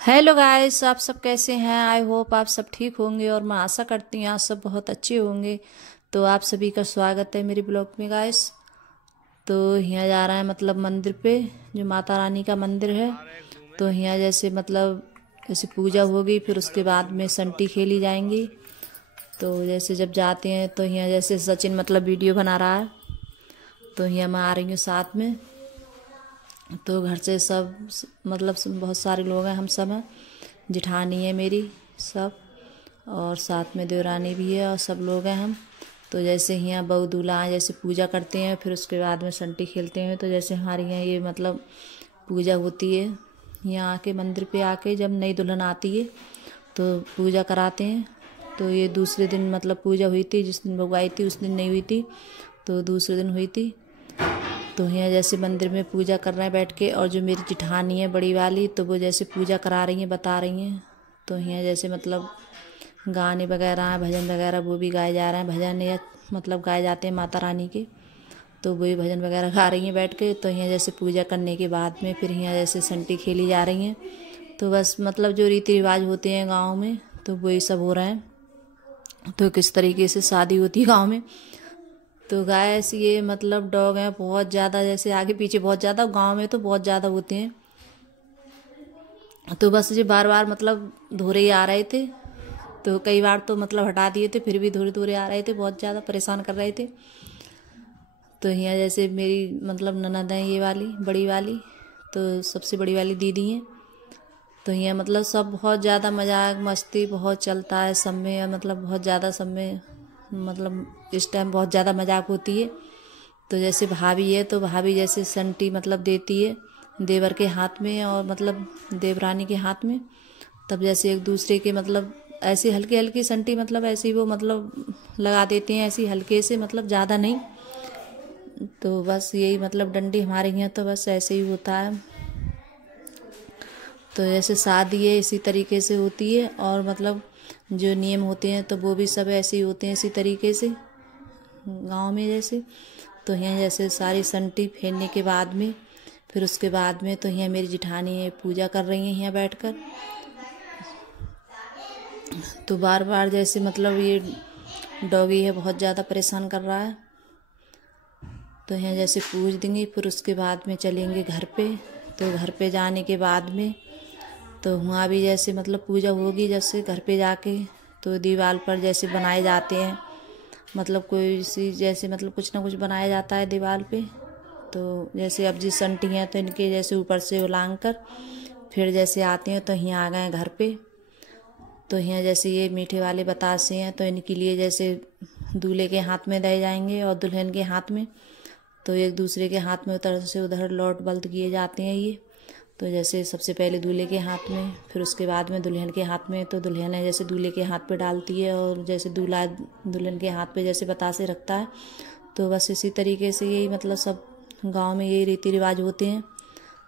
Hello guys, आप सब कैसे हैं। आई होप आप सब ठीक होंगे और मैं आशा करती हूँ आप सब बहुत अच्छे होंगे। तो आप सभी का स्वागत है मेरे ब्लॉग में गाइस। तो यहाँ जा रहा है मतलब मंदिर पे, जो माता रानी का मंदिर है। तो यहाँ जैसे मतलब जैसे पूजा होगी, फिर उसके बाद में संटी खेली जाएंगी। तो जैसे जब जाते हैं तो यहाँ जैसे सचिन मतलब वीडियो बना रहा है, तो यहाँ मैं आ रही हूँ साथ में। तो घर से सब मतलब बहुत सारे लोग हैं, हम सब हैं, जिठानी है मेरी सब, और साथ में देवरानी भी है और सब लोग हैं हम। तो जैसे यहाँ बहू दूल्हा जैसे पूजा करते हैं, फिर उसके बाद में संटी खेलते हैं। तो जैसे हमारे यहाँ ये मतलब पूजा होती है, यहाँ आके मंदिर पे आके जब नई दुल्हन आती है तो पूजा कराते हैं। तो ये दूसरे दिन मतलब पूजा हुई थी, जिस दिन बहू आई थी उस दिन नहीं हुई थी, तो दूसरे दिन हुई थी। तो यहाँ जैसे मंदिर में पूजा कर रहे हैं बैठ के, और जो मेरी जिठानी है बड़ी वाली, तो वो जैसे पूजा करा रही हैं, बता रही हैं। तो यहाँ जैसे मतलब गाने वगैरह भजन वगैरह वो भी गाए जा रहे हैं, भजन या मतलब गाए जाते हैं माता रानी के। तो वही भजन वगैरह गा रही हैं बैठ के। तो यहाँ जैसे पूजा करने के बाद में फिर यहाँ जैसे संटी खेली जा रही हैं। तो बस मतलब जो रीति रिवाज होते हैं गाँव में, तो वही सब हो रहा है। तो किस तरीके से शादी होती है गाँव में। तो गैस ये मतलब डॉग हैं बहुत ज़्यादा, जैसे आगे पीछे बहुत ज़्यादा, गांव में तो बहुत ज़्यादा होते हैं। तो बस ये बार बार मतलब धोरे ही आ रहे थे, तो कई बार तो मतलब हटा दिए थे, फिर भी धोरे धोरे आ रहे थे, बहुत ज़्यादा परेशान कर रहे थे। तो यहाँ जैसे मेरी मतलब ननद है ये वाली बड़ी वाली, तो सबसे बड़ी वाली दीदी हैं। तो यहाँ मतलब सब बहुत ज़्यादा मजाक मस्ती बहुत चलता है सब में, मतलब बहुत ज़्यादा सब में मतलब इस टाइम बहुत ज़्यादा मजाक होती है। तो जैसे भाभी है, तो भाभी जैसे संटी मतलब देती है देवर के हाथ में और मतलब देवरानी के हाथ में। तब जैसे एक दूसरे के मतलब ऐसे हल्की हल्की संटी मतलब ऐसे ही वो मतलब लगा देते हैं, ऐसी हल्के से मतलब ज़्यादा नहीं। तो बस यही मतलब डंडी हमारे यहाँ तो बस ऐसे ही होता है। तो जैसे शादी है इसी तरीके से होती है, और मतलब जो नियम होते हैं तो वो भी सब ऐसे ही होते हैं इसी तरीके से गांव में जैसे। तो यहाँ जैसे सारी संटी फेरने के बाद में फिर उसके बाद में तो यहाँ मेरी जिठानी है पूजा कर रही हैं यहाँ बैठकर। तो बार बार जैसे मतलब ये डॉगी है बहुत ज़्यादा परेशान कर रहा है। तो यहाँ जैसे पूज देंगे, फिर उसके बाद में चलेंगे घर पे। तो घर पे जाने के बाद में तो वहाँ भी जैसे मतलब पूजा होगी, जैसे घर पे जाके तो दीवार पर जैसे बनाए जाते हैं, मतलब कोई सी जैसे मतलब कुछ ना कुछ बनाया जाता है दीवार पे। तो जैसे अब जिस संटी हैं तो इनके जैसे ऊपर से उलांग कर फिर जैसे आते हैं तो यहाँ आ गए घर पे। तो यहाँ जैसे ये मीठे वाले बतासे हैं, तो इनके लिए जैसे दूल्हे के हाथ में दे जाएंगे और दुल्हन के हाथ में। तो एक दूसरे के हाथ में उधर से उधर लौट बल्द किए जाते हैं ये। तो जैसे सबसे पहले दूल्हे के हाथ में, फिर उसके बाद में दुल्हन के हाथ में। तो दुल्हन है जैसे दूल्हे के हाथ पे डालती है, और जैसे दूल्हा दुल्हन के हाथ पे जैसे बतासे रखता है। तो बस इसी तरीके से यही मतलब सब गांव में यही रीति रिवाज होते हैं।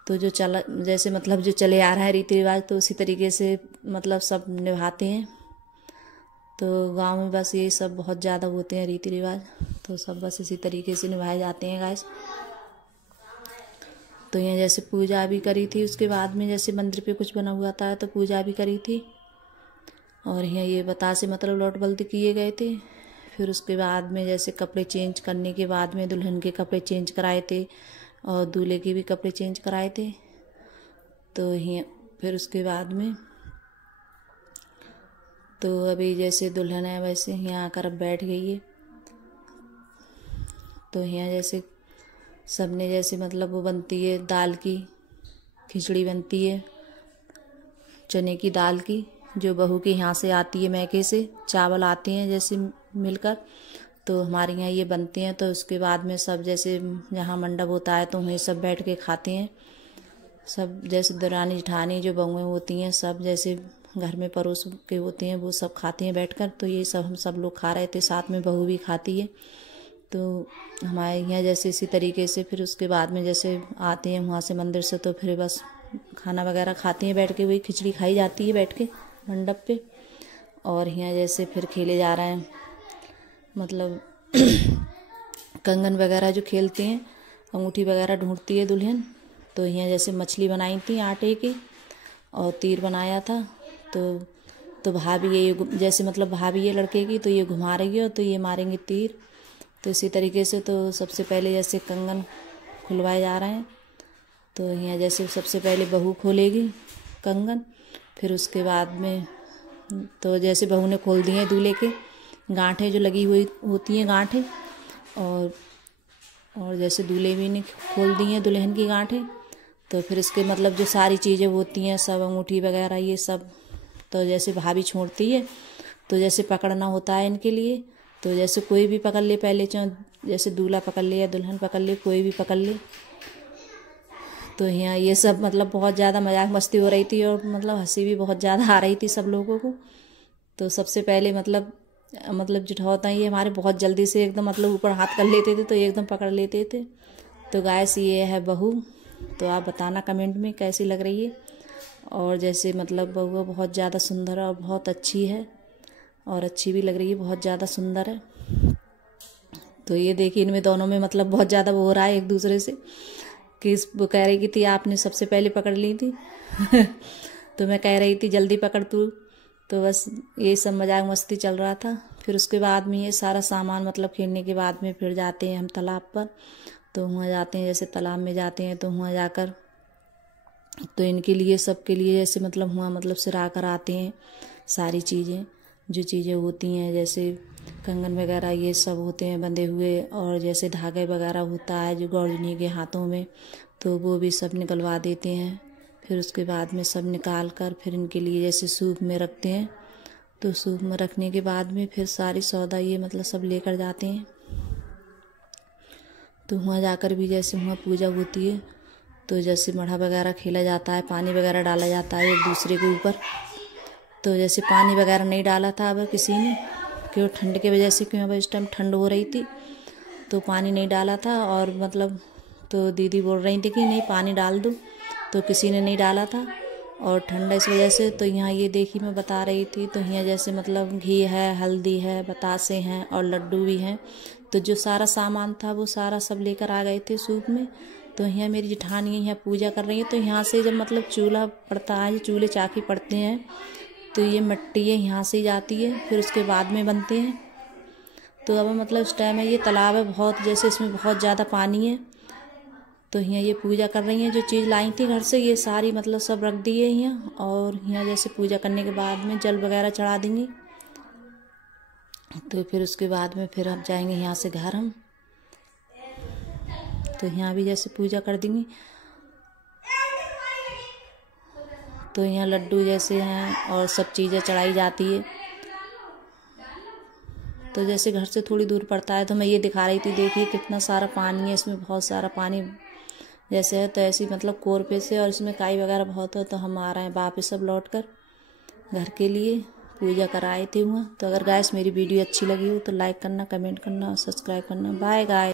तो जो चला जैसे मतलब जो चले आ रहा है रीति रिवाज, तो उसी तरीके से मतलब सब निभाते हैं। तो गांव में बस यही सब बहुत ज़्यादा होते हैं रीति रिवाज, तो सब बस इसी तरीके से निभाए जाते हैं गाइस। तो यहाँ जैसे पूजा भी करी थी, उसके बाद में जैसे मंदिर पे कुछ बना हुआ था तो पूजा भी करी थी। और यहाँ ये बतासे मतलब लौट बल्द किए गए थे। फिर उसके बाद में जैसे कपड़े चेंज करने के बाद में दुल्हन के कपड़े चेंज कराए थे और दूल्हे के भी कपड़े चेंज कराए थे। तो यहाँ फिर उसके बाद में तो अभी जैसे दुल्हन है वैसे यहाँ आकर अब बैठ गई है। तो यहाँ जैसे सबने जैसे मतलब वो बनती है दाल की खिचड़ी बनती है, चने की दाल की, जो बहू के यहाँ से आती है मैके से चावल आते हैं जैसे मिलकर। तो हमारे यहाँ ये बनते हैं। तो उसके बाद में सब जैसे जहाँ मंडप होता है तो वहीं सब बैठ के खाते हैं सब, जैसे दरानी जेठानी जो बहुएँ होती हैं सब जैसे घर में पड़ोस के होते हैं वो सब खाते हैं बैठकर। तो ये सब हम सब लोग खा रहे थे, साथ में बहू भी खाती है। तो हमारे यहाँ जैसे इसी तरीके से फिर उसके बाद में जैसे आते हैं वहाँ से मंदिर से, तो फिर बस खाना वगैरह खाते हैं बैठ के, वही खिचड़ी खाई जाती है बैठ के मंडप पे। और यहाँ जैसे फिर खेले जा रहे हैं मतलब कंगन वगैरह जो खेलते हैं, अंगूठी वगैरह ढूंढती है दुल्हन। तो यहाँ जैसे मछली बनाई थी आटे की, और तीर बनाया था। तो भाभी ये जैसे मतलब भाभी ये लड़के की, तो ये घुमा रही है तो ये मारेंगे तीर। तो इसी तरीके से तो सबसे पहले जैसे कंगन खुलवाए जा रहे हैं। तो यहाँ जैसे सबसे पहले बहू खोलेगी कंगन, फिर उसके बाद में तो जैसे बहू ने खोल दिए दूल्हे के गांठें जो लगी हुई होती हैं गांठें, और जैसे दूल्हे भी ने खोल दी हैं दुल्हन की गांठें। तो फिर इसके मतलब जो सारी चीज़ें होती हैं सब अंगूठी वगैरह ये सब तो जैसे भाभी छोड़ती है। तो जैसे पकड़ना होता है इनके लिए, तो जैसे कोई भी पकड़ ले, पहले चाहे जैसे दूल्हा पकड़ ले या दुल्हन पकड़ ले, कोई भी पकड़ ले। तो यहाँ ये सब मतलब बहुत ज़्यादा मजाक मस्ती हो रही थी और मतलब हंसी भी बहुत ज़्यादा आ रही थी सब लोगों को। तो सबसे पहले मतलब जिठौता ये हमारे बहुत जल्दी से एकदम मतलब ऊपर हाथ कर लेते थे, तो ये एकदम पकड़ लेते थे। तो गाइस ये है बहू। तो आप बताना कमेंट में कैसी लग रही है। और जैसे मतलब बहू बहुत ज़्यादा सुंदर है और बहुत अच्छी है, और अच्छी भी लग रही है, बहुत ज़्यादा सुंदर है। तो ये देखिए इनमें दोनों में मतलब बहुत ज़्यादा वो हो रहा है एक दूसरे से कि वो कह रही थी आपने सबसे पहले पकड़ ली थी तो मैं कह रही थी जल्दी पकड़ तू। तो बस ये सब मजाक मस्ती चल रहा था। फिर उसके बाद में ये सारा सामान मतलब खेलने के बाद में फिर जाते हैं हम तालाब पर। तो वहाँ जाते हैं, जैसे तालाब में जाते हैं तो वहाँ जाकर तो इनके लिए सबके लिए जैसे मतलब वहाँ मतलब सिरा कर आते हैं सारी चीज़ें जो चीज़ें होती हैं, जैसे कंगन वगैरह ये सब होते हैं बंधे हुए, और जैसे धागे वगैरह होता है जो गौरजनी के हाथों में, तो वो भी सब निकलवा देते हैं। फिर उसके बाद में सब निकाल कर फिर इनके लिए जैसे सूप में रखते हैं। तो सूप में रखने के बाद में फिर सारी सौदा ये मतलब सब लेकर जाते हैं। तो वहाँ जाकर भी जैसे वहाँ पूजा होती है, तो जैसे मढ़ा वगैरह खेला जाता है, पानी वगैरह डाला जाता है एक दूसरे के ऊपर। तो जैसे पानी वगैरह नहीं डाला था अब किसी ने, क्यों ठंड की वजह से, क्यों अब इस टाइम ठंड हो रही थी तो पानी नहीं डाला था। और मतलब तो दीदी बोल रही थी कि नहीं पानी डाल दो, तो किसी ने नहीं डाला था और ठंड इस वजह से। तो यहाँ ये देखी मैं बता रही थी, तो यहाँ जैसे मतलब घी है, हल्दी है, बतासे हैं और लड्डू भी हैं। तो जो सारा सामान था वो सारा सब लेकर आ गए थे सूप में। तो यहाँ मेरी जेठानी यहाँ पूजा कर रही है। तो यहाँ से जब मतलब चूल्हा पड़ता है, चूल्हे चाकी पड़ते हैं, तो ये मिट्टी है यहाँ से जाती है, फिर उसके बाद में बनते हैं। तो अब मतलब इस टाइम है ये तालाब है बहुत, जैसे इसमें बहुत ज़्यादा पानी है। तो यहाँ ये पूजा कर रही हैं, जो चीज़ लाई थी घर से ये सारी मतलब सब रख दी है यहाँ। और यहाँ जैसे पूजा करने के बाद में जल वगैरह चढ़ा देंगी। तो फिर उसके बाद में फिर हम जाएंगे यहाँ से घर हम। तो यहाँ भी जैसे पूजा कर देंगी। तो यहाँ लड्डू जैसे हैं और सब चीज़ें चढ़ाई जाती है। तो जैसे घर से थोड़ी दूर पड़ता है, तो मैं ये दिखा रही थी, देखिए कितना सारा पानी है, इसमें बहुत सारा पानी जैसे है। तो ऐसी मतलब कोरपे से, और इसमें काई वगैरह बहुत है। तो हम आ रहे हैं वापस सब लौट कर घर के लिए, पूजा कराए थे वहाँ। तो अगर गाइस मेरी वीडियो अच्छी लगी हो तो लाइक करना, कमेंट करना और सब्सक्राइब करना। Bye guys.